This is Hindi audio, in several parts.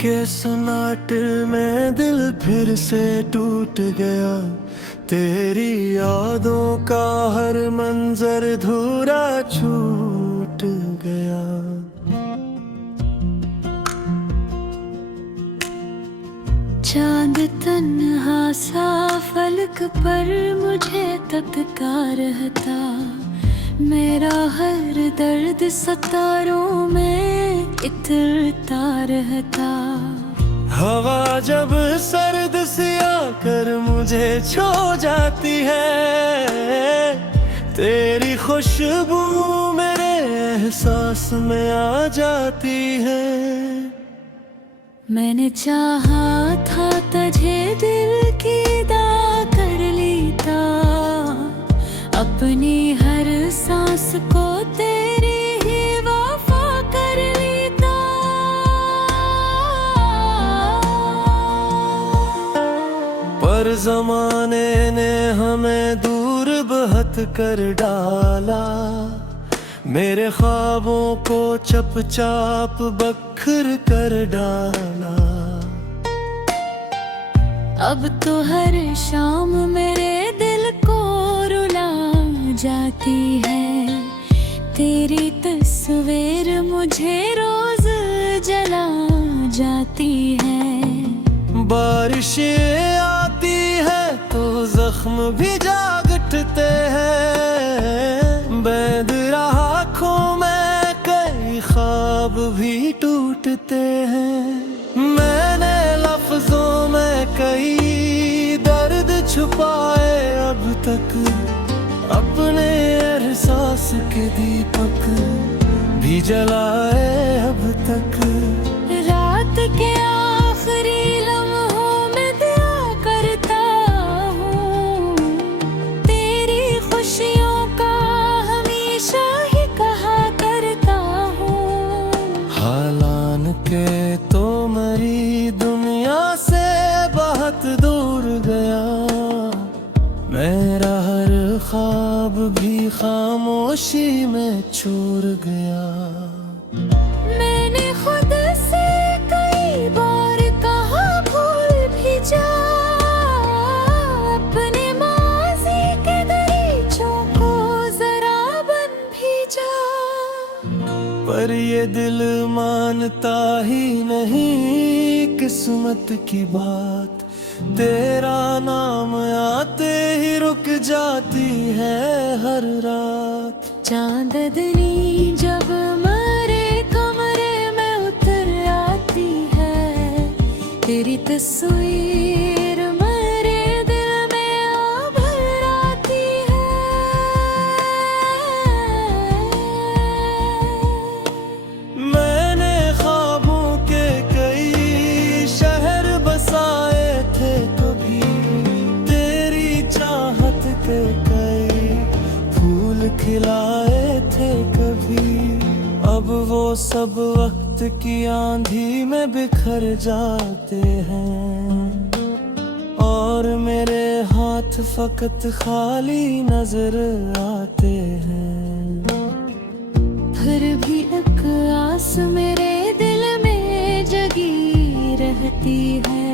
के सन्नाटे में दिल फिर से टूट गया। तेरी यादों का हर मंजर धूरा छूट गया। चांद तन्हा सा फलक पर मुझे तकता रहता। मेरा हर दर्द सितारों में इतरता रहता। हवा जब सर्द सी आकर मुझे छू जाती है, तेरी खुशबू मेरे एहसास में आ जाती है। मैंने चाहा था तुझे दिल की दा कर लेता, अपनी हर सांस को तेरी ही वफा कर लेता। पर ज़माने ने हमें दूर बहुत कर डाला। मेरे ख्वाबों को चपचाप बखर कर डाला। अब तो हर शाम मेरे दिल को रुला जाती है। तेरी तस्वीर मुझे रोज जला जाती है। बारिशें आती है तो जख्म भी जाग उठते हैं। बैद आँखों में कई ख्वाब भी टूटते हैं। मैंने लफ्जों में कई दर्द छुपाए अब तक, अपने एहसास के दीपक भी जलाए अब तक। रात के आखिरी लम्हों में दुआ करता हूँ, तेरी खुशियों का हमेशा ही कहा करता हूँ। हालान के तो मेरी दुनिया से बहुत दूर गया। मेरा हर ख्वाब भी खामोशी में छोड़ गया। मैंने खुद से कई बार कहा भूल भी जा, अपने माज़ी के दरीचों को जरा बन भी जा। पर ये दिल मानता ही नहीं किस्मत की बात। तेरा नाम आते ही रुक जाती है हर रात। चांदनी जब मेरे कमरे में उतर आती है, तेरी तस्वीर मेरे दिल में आ भर आती है। मैंने ख्वाबों के कई शहर बसाए थे कभी, तेरी चाहत के कई फूल खिलाए थे कभी। अब वो सब वक्त की आंधी में बिखर जाते हैं, और मेरे हाथ फकत खाली नजर आते हैं। फिर भी एक आस मेरे दिल में जगी रहती है,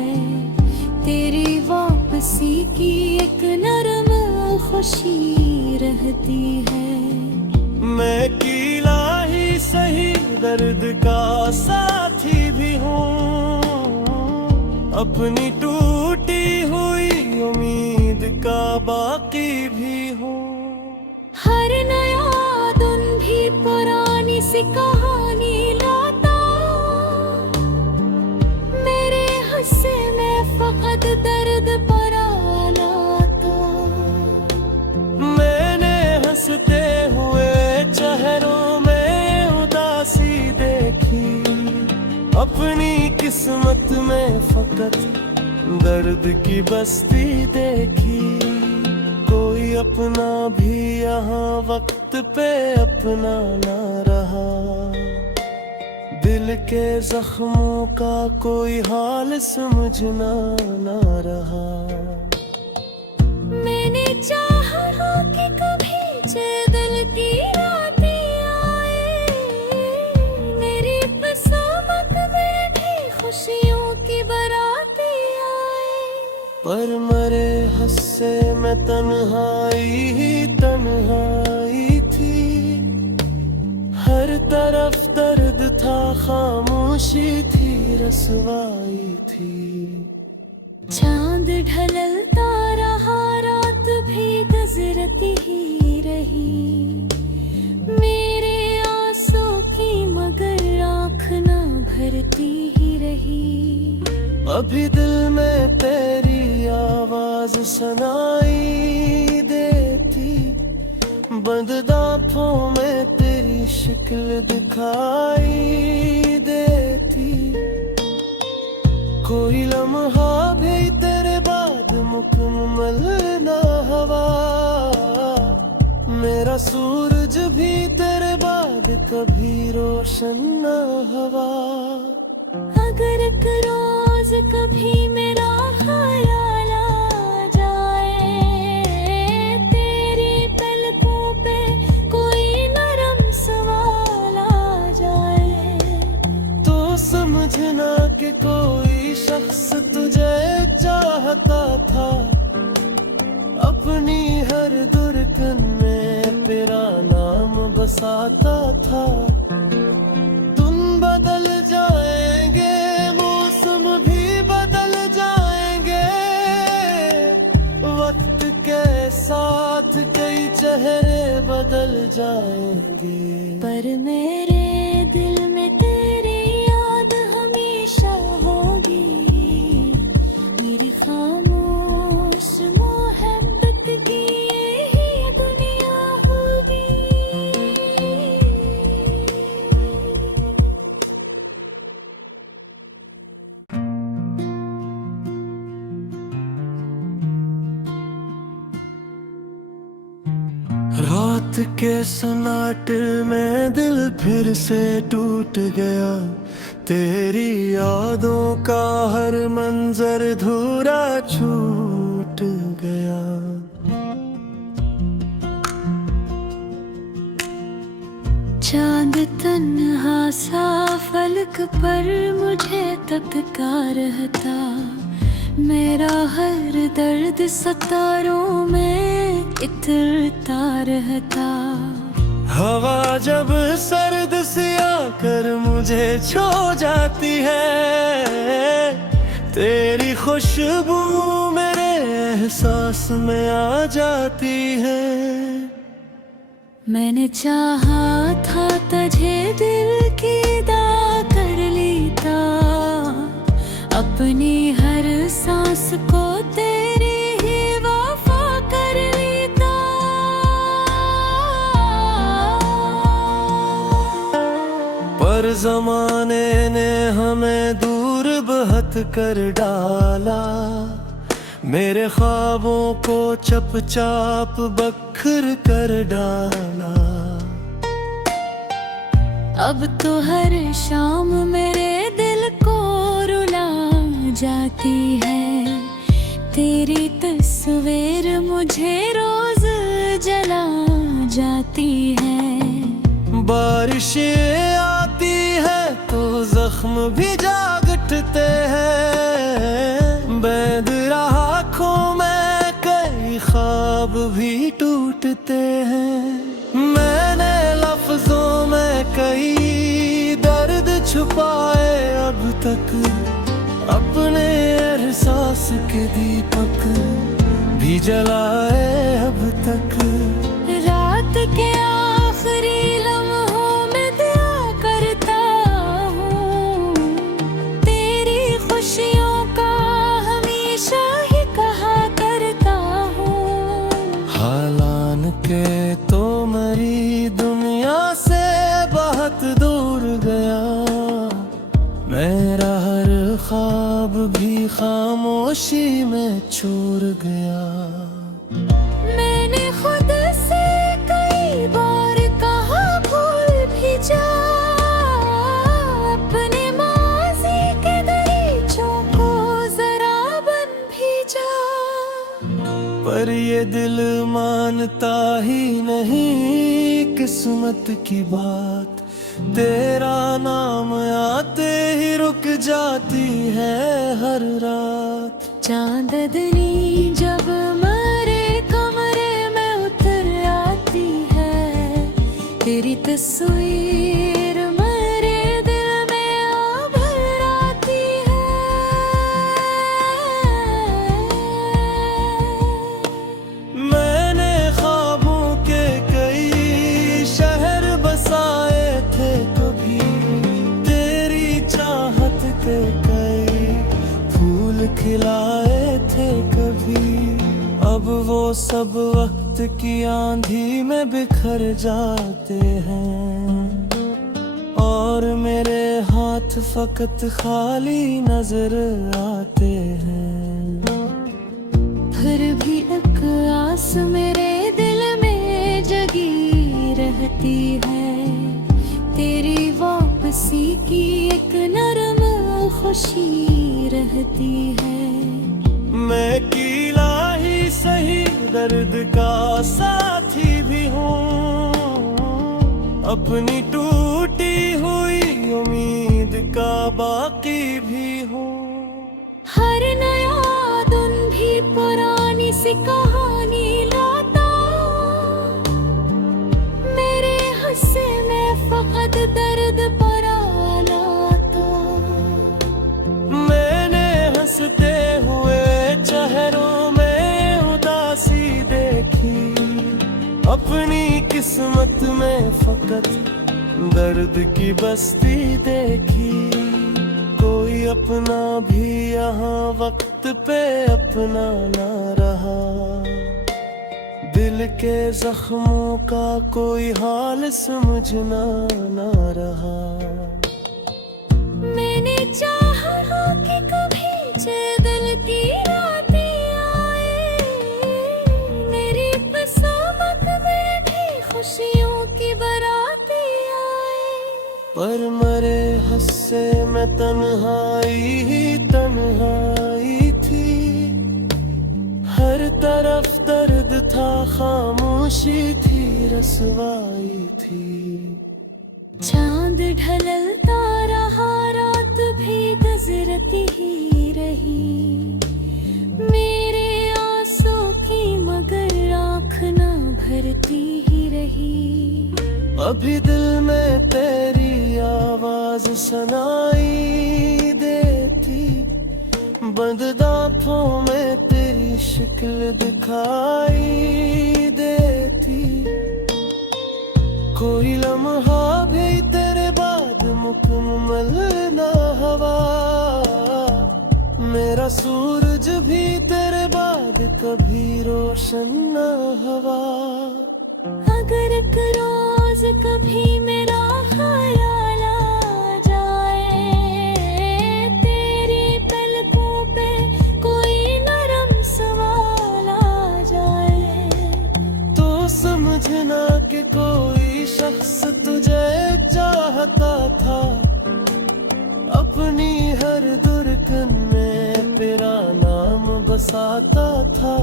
तेरी वापसी की एक नरम खुशी रहती है। मैं कीला ही सही दर्द का साथी भी हूँ, अपनी टूटी हुई उम्मीद का बाकी भी हूँ। हर नया दिन भी पुरानी सी कहानी लाता, मेरे हिस्से में फकत दर्द परा लाता। मैंने हंसते हुए चेहरों में उदासी देखी, अपनी किस्मत में फकत दर्द की बस्ती देखी। कोई अपना भी यहाँ वक्त पे अपना ना रहा, दिल के जख्मों का कोई हाल समझना ना रहा। मैंने चाहा कि कभी जे दिल की रातें आए, मेरी बसामत में भी खुश से मैं तन्हाई ही तन्हाई थी। हर तरफ दर्द था, खामोशी थी, रसवाई थी। चांद ढलता रहा, रात भी गुजरती ही रही। मेरे आंसू की मगर आँख न भरती ही रही। अभी दिल में तेरी आवाज सुनाई देती, बंद आँखों में तेरी शक्ल दिखाई देती। कोई लम्हा भी तेरे बाद मुकम्मल ना हवा। मेरा सूरज भी तेरे बाद कभी रोशन ना हवा। अगर एक रोज कभी मेरा ख्याल आ जाए, तेरी पलकों पे कोई नरम सवाल आ जाए, तो समझना कि कोई शख्स तुझे चाहता था। अपनी हर धड़कन में तेरा नाम बसाता था। दिन बदल जाएंगे, मौसम भी बदल जाएंगे, वक्त के साथ कई चेहरे बदल जाएंगे, पर मेरे दिल में तेरी याद हमेशा होगी। मेरी खामोश मोहब्बत की यही दुनिया होगी। रात के सन्नाटे में दिल फिर से टूट गया। तेरी यादों का हर मंजर धूरा छूट गया। चांद तन्हा सा फलक पर मुझे तकता रहता। मेरा हर दर्द सितारों में इतरता रहता। हवा जब सर्द सी आकर मुझे छू जाती है, तेरी खुशबू मेरे एहसास में आ जाती है। मैंने चाहा था तुझे दिल की दा कर लेता, अपनी हर सांस को तेरी ही वफा कर लेता। पर जमाने ने हमें दूर बहुत कर डाला। मेरे ख्वाबों को चपचाप बखर कर डाला। अब तो हर शाम मेरे दिल को रुला जाती है। तेरी तस्वीर मुझे रोज जला जाती है। बारिशें आती है तो जख्म भी जाग उठते हैं। बैद आँखों में कई ख्वाब भी टूटते हैं। मैंने लफ्जों में कई दर्द छुपाए अब तक, अपने एहसास के दीपक भी जलाए अब तक। रात के आखिरी लम्हों में दुआ करता हूँ, तेरी खुशियों का हमेशा ही कहा करता हूँ। हालांकि तो मेरी दुनिया से बहुत दूर गया। मेरा हर ख्वाब भी खामोशी में छोड़ गया। मैंने खुद से कई बार कहा भूल भी जा, अपने माज़ी के दरीचों को जरा बन भी जा। पर ये दिल मानता ही नहीं किस्मत की बात। तेरा नाम आते ही रुक जाती है हर रात। चांदनी जब तस्वीर मेरे दिल में आभर आती है। मैंने ख्वाबों के कई शहर बसाए थे, कभी तेरी चाहत के कई फूल खिलाए थे कभी। अब वो सब वक्त की आंधी में बिखर जाते हैं, और मेरे हाथ फकत खाली नजर आते हैं। फिर भी एक आस मेरे दिल में जगी रहती है, तेरी वापसी की एक नरम खुशी रहती है। मैं कीला ही सही दर्द का साथी भी हूँ, अपनी टूटी हुई उम्मीद का बाकी भी हूँ। हर नया दिन भी पुरानी सी कहानी लाता, मेरे हिस्से में फकत दर्द परा लाता। मैंने हंसते हुए चेहरों में उदासी देखी, अपनी किस्मत में फकत दर्द की बस्ती देखी। कोई अपना भी यहाँ वक्त पे अपना ना रहा, दिल के जख्मों का कोई हाल समझना ना रहा। मैंने चाहा कि कभी जे दिल की रातें आए, मेरी बसामत में भी खुशियों की बारातें आए। पर मरे हस्से में तन्हाई ही तन्हाई थी, हर तरफ दर्द था, खामोशी थी, रसवाई थी। चांद ढलता रहा, रात भी गुजरती ही रही, मेरे आंसू की मगर आँख न भरती ही रही। अभी दिल में तेरी आवाज सुनाई देती, बंद आँखों में तेरी शक्ल दिखाई देती। कोई लम्हा भी तेरे बाद मुकम्मल ना हवा, मेरा सूरज भी तेरे बाद कभी रोशन ना हवा। अगर एक रोज कभी मेरा ख्याल आ जाए, तेरी पलकों पे कोई नरम सवाल आ जाए, तो समझना कि कोई शख्स तुझे चाहता था, अपनी हर धड़कन में तेरा नाम बसाता था।